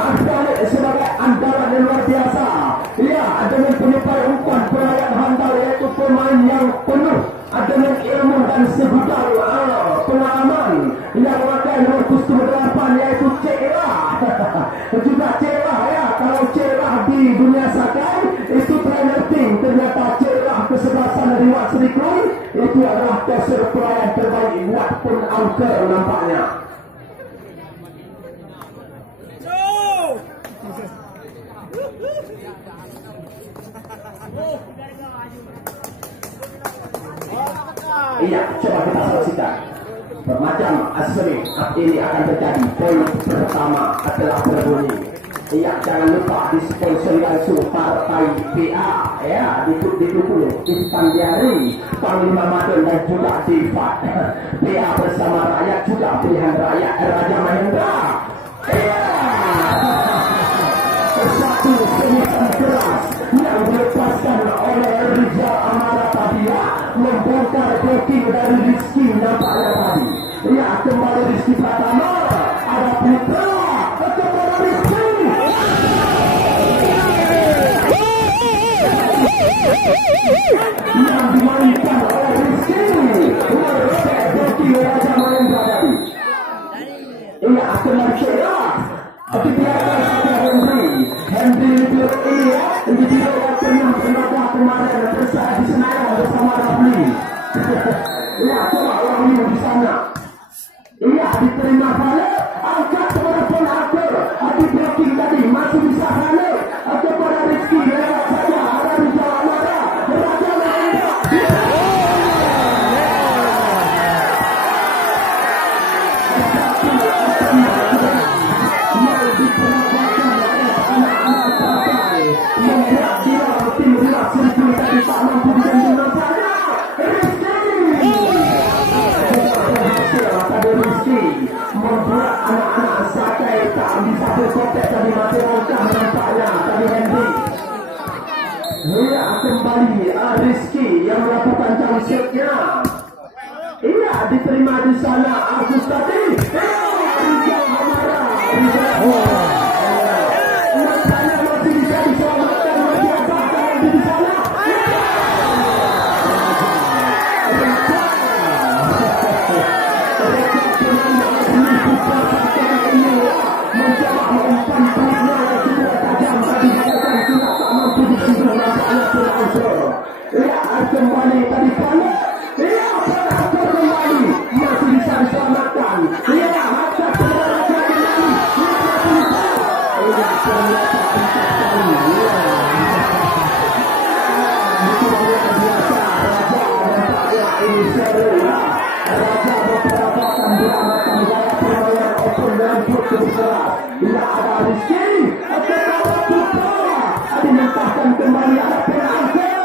Al-Khalid sebagai andalan yang luar biasa. Ya, dengan penyuplai umpan pelayan handal, yaitu pemain yang penuh dengan ilmu dan segudang pengalaman yang memakai nomor 78, yaitu Cera. Juga Cera, ya, kalau Cera di dunia Sakai itu trainer tim, ternyata Cera kesebelasan dari Wat Serikun itu adalah toser pelayan terbaik Wat Pun Angker nampaknya. Iya, coba kita saksikan. Bermacam asli ini akan terjadi. Poin pertama adalah berbunyi. Iya, jangan lupa disponsori langsung partai PA, ya, didukung Instan Diari, Panglima Madun dan juga Difat. PA bersama rakyat juga pilihan rakyat Raja Mahendra. Iya, satu senyuman keras yang dilepaskan oleh Rizal Amara tadi, ya, membongkar blocking dari Rizky nampaknya tadi. Ya, kembali Rizky Pratama, ada Putra kepada Rizky yang dimainkan oleh Rizky, merobek blocking Raja Mahendra tadi. Iya, kembali Cera, dibiarkan saja Henry Dibiro yang tengah tenaga kemarin bersama di Senayan bersama Rafli. Ya, coba Rafli di sana. Iya, diterima balik, angkat kepada Pon Angker, di blocking tadi masih bisa balik kepada Rizky, lewat saja ada Rizal Amara, Raja Mahendra. Membuat dia tim Wat Serikun tadi tak mampu dijendung nampaknya. Rizky membuat anak-anak Sakai tak bisa berkotek tadi, mati langkah nampaknya tadi Henry. Iya, kembali Rizky yang melakukan jump shotnya. Iya, diterima di sana Agus tadi. Rizal Amara, nampaknya masih bisa diselamatkan, masih apakah yang di sana. Mencoba mengumpan pelitnya yang cukup tajam tadi, bahkan tidak tak mampu disinggung nampaknya Pun. Ya, kembali tadi panik. Ya, Pun kembali masih bisa diselamatkan. Ya, maka kembali kembali. Ya, ternyata 4 kali. Itu luar biasa. Raja nampaknya ini seru. Raja beberapa macam gaya permainan open dan blok keras. Bila ada Rizky, kepada Putra, dimentahkan kembali ada Pon Angker.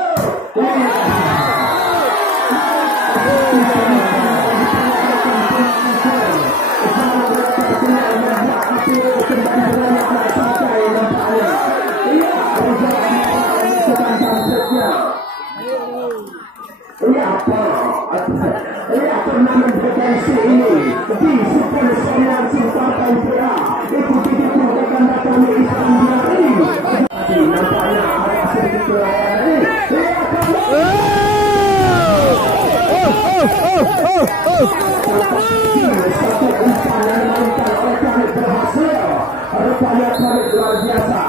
Ia pernah memproduksi ini di Super Senior Partai PA. Ikuti dukung rekan datang Instan Diari. Nampaknya ada sedikit kelayanan. Ia satu umpan yang dimainkan oleh Khalid berhasil. Rupanya Khalid luar biasa.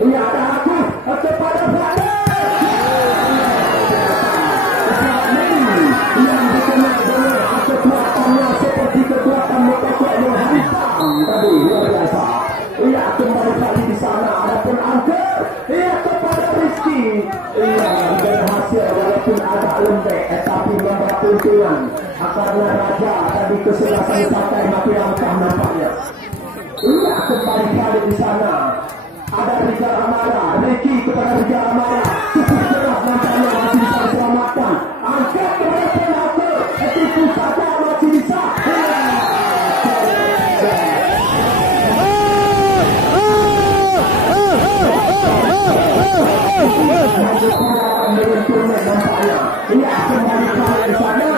Ia ada aku kepada Fadil. Yang dikenal dengan kekuatannya seperti kekuatan motor yang hitam tadi, luar biasa. Ia kembali lagi di sana ada Pon Angker. Ia kepada Rizky. Ia berhasil walaupun agak lembek, tapi membawa keuntungan. Karena Raja tadi kesebelasan Sakai mati langkah nampaknya. Ia kembali lagi di sana ada Rizal Amara. Ricky kepada Rizal Amara, cukup keras nampaknya masih bisa diselamatkan. Angkat kepada Pon Angker, itu saja masih bisa. Ia kembali ke sana.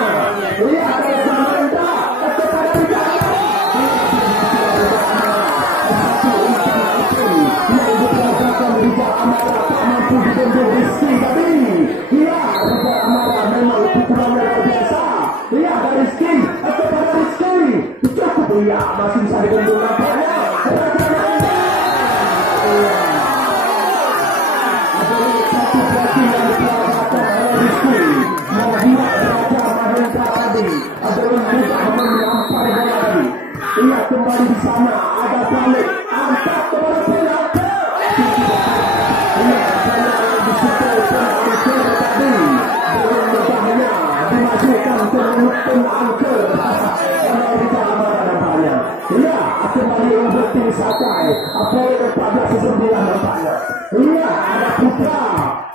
Ia ada Mahendra kepada Rizal Amara. kembali di sana. Ada balik. Angkat kepada penalti. Di situ penalti tadi. Belum berbahaya. Dimasukkan ke penalti. Iya, kembali untuk tim Sakai. Apa yang 14-9 nampaknya. Iya, ada Putra.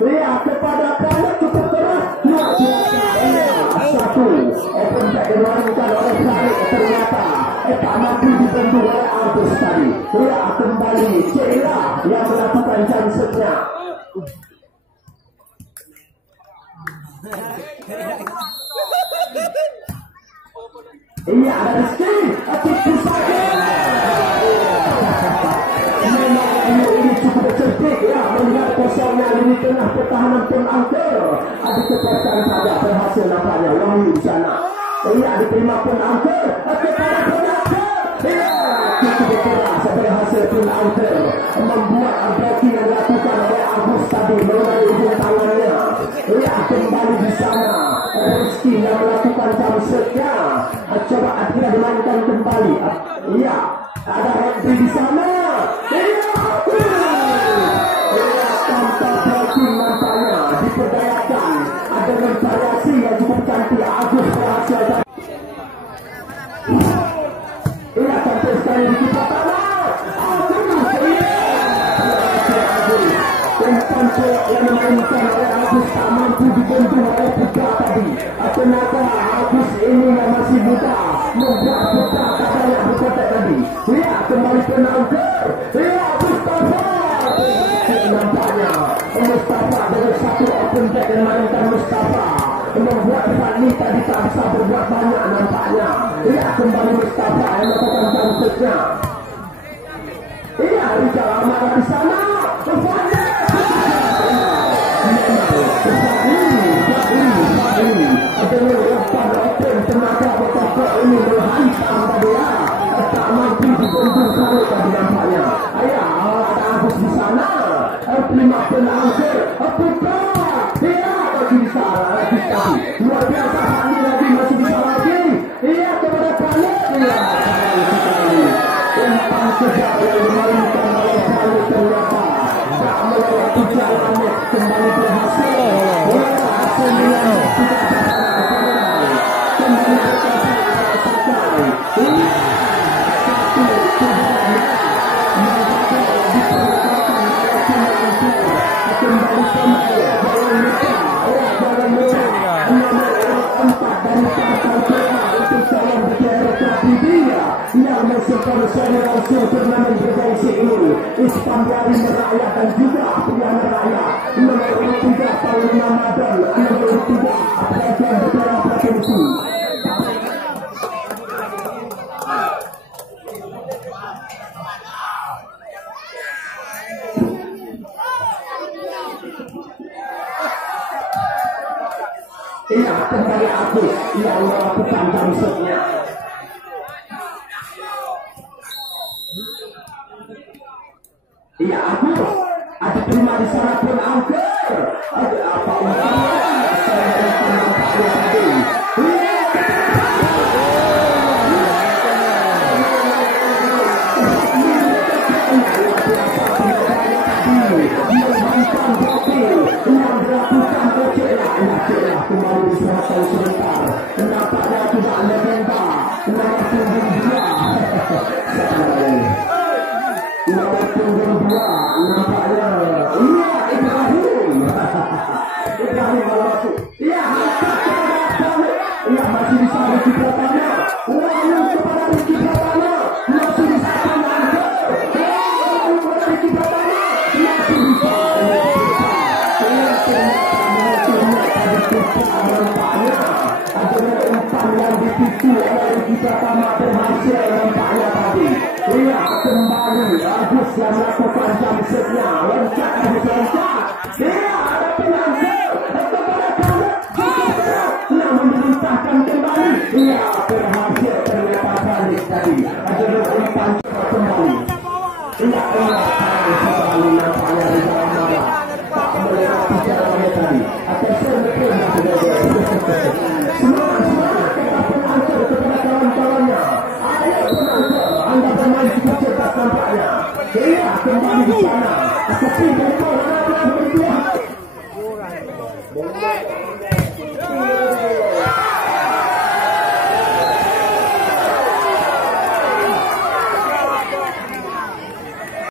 Iya, kepada Kanak cukup keras. Luar biasa. Iya, satu. Open back dilakukan oleh Farid. Ternyata tak mampu dibantu oleh Agus tadi. Iya, kembali Cila yang melakukan jansetnya. Iya, ada Rizky. Tipu saja. Memang ini cukup cerdik ya. Melihat kosongnya lini tengah pertahanan penangkar. Ada kepastian saja berhasil nampaknya. Wahyu di sana. Iya, diterima penangkar. Kepada penangkar. Iya, cukup keras berhasil penangkar. Membuat breaking yang dilakukan oleh Agus tadi mengenai ujung tangannya. Iya, kembali di sana. Rizky yang melakukan jamsetnya. Coba akhirnya dimainkan kembali. Iya, ada Reddy di sana. Iya, tanpa breaking nampaknya diperdayakan. Ada variasi yang cukup cantik. Agus berhasil. Iya, sampai sekali di kita tanah. Yang memainkan oleh Agus tak mampu dibantu oleh Putra tadi. Tenaga Agus ini yang masih muda membuat Putra tak banyak berkotak tadi. Lihat kembali penangkar. Lihat Mustafa. Nampaknya Mustafa dengan satu open back yang memainkan Mustafa membuat Fadli tadi tak bisa berbuat banyak nampaknya. Lihat kembali Mustafa yang melakukan jamsetnya. Iya, Rizal Ahmad di sana. Fadli. Dengan lapan open tenaga betapa ini menghantam tadi ya. Tak mampu dibentuk kali tadi nampaknya. Ayah, ada Agus di sana. Terima penangkar. Putra. Iya, lagi di sana. Lagi tadi. Luar biasa Fadli lagi masih bisa lagi. Iya, kepada Fadli. Iya, sekali. Umpan kejap yang dimainkan oleh Fadli ternyata tak melewati jalannya. Kembali berhasil. Hasilnya tidak yang mensupport senior turnamen bergengsi ini. Ispandari merakyat dan juga pilihan rakyat nomor 3 tahun Ramadan, nomor 3 Pelajar Beberapa Provinsi. Iya, kembali Agus yang melakukan jamsetnya. Iya, Agus ada terima di sana pun angker. Ada apa saya tadi. Kembali diserahkan sebentar. Nampaknya tidak legenda. Nomor punggung 2. Nomor punggung 2. Nampaknya. Iya, Ibrahim. Ibrahim kalau masuk. Iya, iya masih bisa Rizky Pratama. Lalu kepada Rizky Pratama. Masih bisa menangkap. Lalu kepada Rizky Pratama. Masih bisa. Nampaknya adanya umpan yang dipicu oleh Rizky Pratama berhasil nampaknya tadi. Iya, kembali Agus yang melakukan jamsetnya. Loncat Agus loncat. Iya, ada penangkar kepada Kanak. Namun dilintahkan kembali. Iya, berhasil ternyata balik tadi. Adanya umpan kembali. Iya,